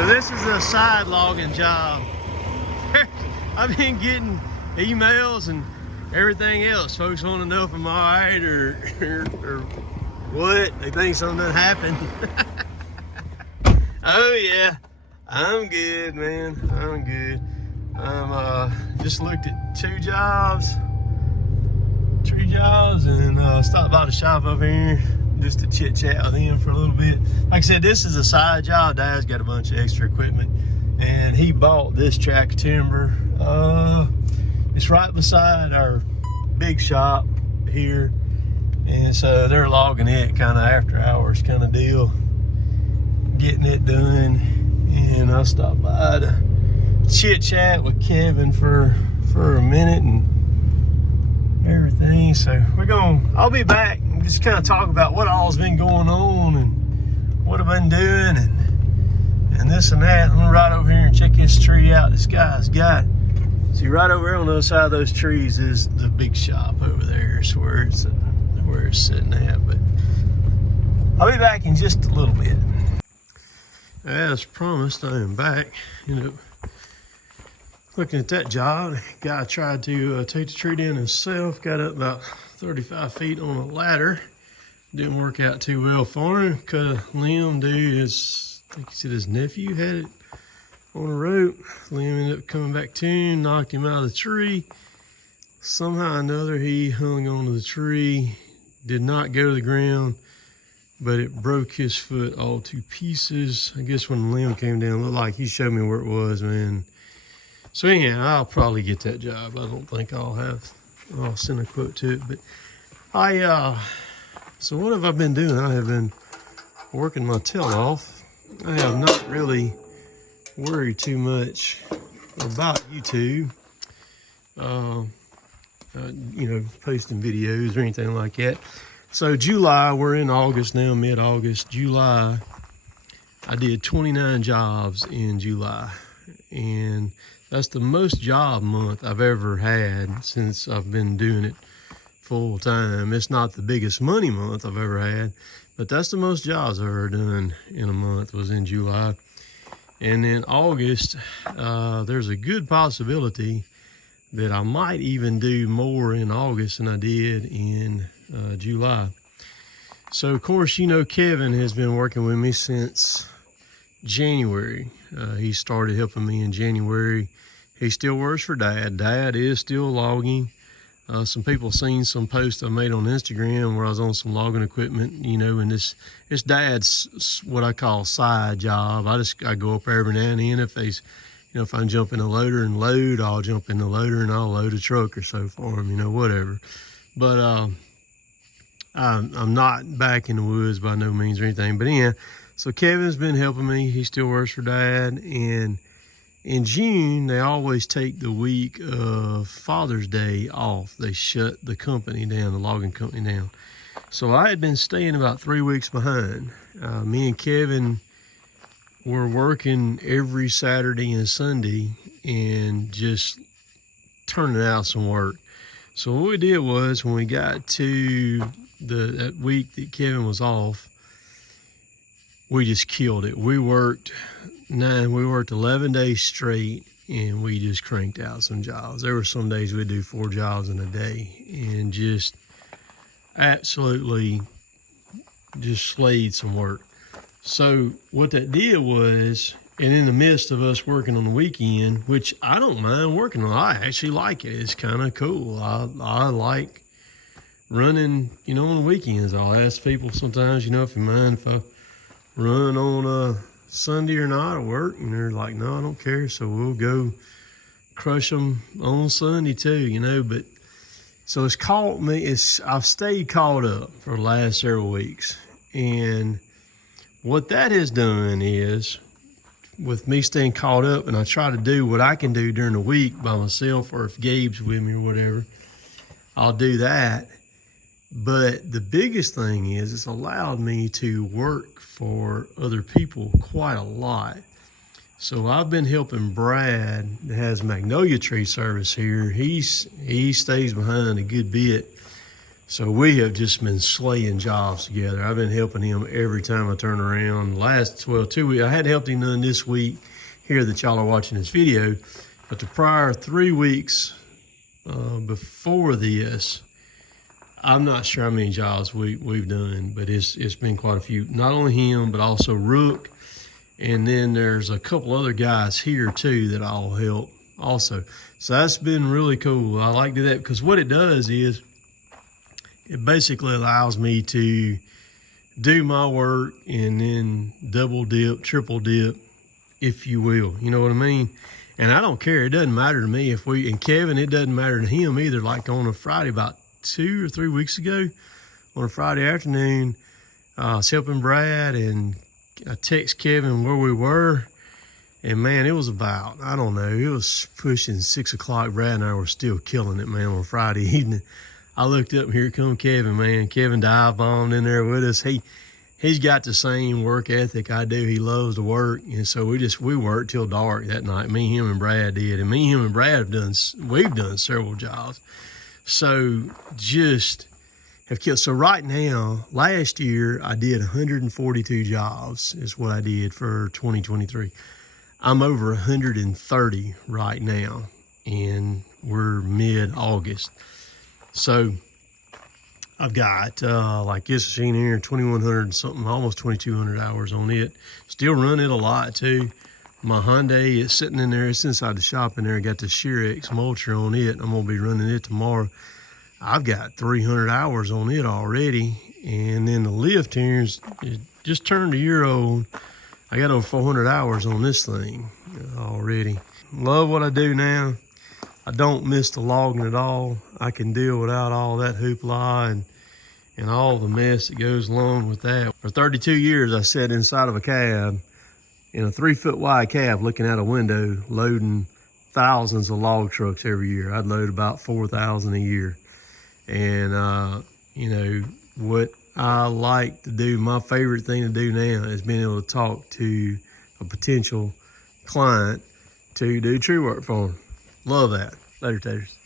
So this is a side logging job. I've been getting emails and everything else. Folks want to know if I'm all right or what. They think something happened. Oh yeah, I'm good, man. I'm good. I'm just looked at two jobs, and stopped by the shop up here just to chit chat with him for a little bit. Like I said, this is a side job. Dad's got a bunch of extra equipment, and he bought this tract of timber. It's right beside our big shop here, and so they're logging it kind of after hours kind of deal, getting it done. And I stopped by to chit chat with Kevin for a minute and everything. So I'll be back and just kind of talk about what all's been going on and what I've been doing and this and that. I'm gonna ride over here and check this tree out this guy's got. See, right over here on the other side of those trees is the big shop over there. It's where it's sitting at. But I'll be back in just a little bit. As promised, I am back. Looking at that job, the guy tried to take the tree down himself, got up about 35 feet on a ladder. Didn't work out too well for him. Cut a limb, dude. I think he said his nephew had it on a rope. Limb ended up coming back to him, knocked him out of the tree. Somehow or another, he hung onto the tree, did not go to the ground, but it broke his foot all to pieces. I guess when the limb came down, it looked like he showed me where it was, man. So anyhow, I'll probably get that job. I don't think I'll send a quote to it. But so what have I been doing? I have been working my tail off. I have not really worried too much about YouTube. Posting videos or anything like that. So July, we're in August now, mid-August. July, I did 29 jobs in July. And that's the most job month I've ever had since I've been doing it full time. It's not the biggest money month I've ever had, but that's the most jobs I've ever done in a month was in July. And in August, there's a good possibility that I might even do more in August than I did in July. So of course, Kevin has been working with me since January. He started helping me in January. He still works for Dad. Dad is still logging. Some people seen some posts I made on Instagram where I was on some logging equipment, and it's Dad's what I call side job. I go up every now and then if if I'm jumping a loader and load, I'll jump in the loader and I'll load a truck or so for him, whatever. But I'm not back in the woods by no means or anything. But anyhow, so Kevin's been helping me. He still works for Dad. And in June, they always take the week of Father's Day off. They shut the company down, the logging company down. So I had been staying about 3 weeks behind. Me and Kevin were working every Saturday and Sunday and just turning out some work. So what we did was when we got to that week that Kevin was off, we just killed it. We worked 11 days straight and we just cranked out some jobs. There were some days we'd do 4 jobs in a day and just absolutely just slayed some work. So what that did was, and in the midst of us working on the weekend, which I don't mind working on, I actually like it. It's kind of cool. I like running, on the weekends. I'll ask people sometimes, if you mind if I run on a Sunday or not at work, and they're like, no, I don't care. So we'll go crush them on Sunday too, but so it's caught me. I've stayed caught up for the last several weeks. And what that has done is, with me staying caught up, and I try to do what I can do during the week by myself, or if Gabe's with me or whatever, I'll do that. But the biggest thing is it's allowed me to work for other people quite a lot. So I've been helping Brad, that has Magnolia Tree Service here. He stays behind a good bit. So we have just been slaying jobs together. I've been helping him every time I turn around. Last, well, 2 weeks, I hadn't helped him none this week here that y'all are watching this video, but the prior 3 weeks before this, I'm not sure how many jobs we've done, but it's been quite a few. Not only him, but also Rook, and then there's a couple other guys here too that I'll help also. So that's been really cool. I like to do that because what it does is it basically allows me to do my work and then double dip, triple dip, if you will. You know what I mean? And I don't care. It doesn't matter to me if we, and Kevin, it doesn't matter to him either. Like on a Friday about 2 or 3 weeks ago, on a Friday afternoon, I was helping Brad and I text Kevin where we were. And man, it was about, I don't know, it was pushing 6 o'clock. Brad and I were still killing it, man, on Friday evening. I looked up and here come Kevin, man. Kevin dive bombed in there with us. He's got the same work ethic I do. He loves to work. And so we worked till dark that night. Me, him, and Brad did. And me, him, and Brad we've done several jobs. So just have killed. So right now, last year, I did 142 jobs is what I did for 2023. I'm over 130 right now, and we're mid-August. So I've got, like this machine here, 2,100 something, almost 2,200 hours on it. Still run it a lot too. My Hyundai is sitting in there. It's inside the shop in there. I got the Sheerex Mulcher on it. I'm going to be running it tomorrow. I've got 300 hours on it already. And then the lift here is just turned a year old. I got over 400 hours on this thing already. Love what I do now. I don't miss the logging at all. I can deal without all that hoopla and all the mess that goes along with that. For 32 years, I sat inside of a cab, in a 3-foot wide cab, looking out a window, loading thousands of log trucks every year. I'd load about 4,000 a year. And, you know, what I like to do, my favorite thing to do now is being able to talk to a potential client to do tree work for them. Love that. Later, taters.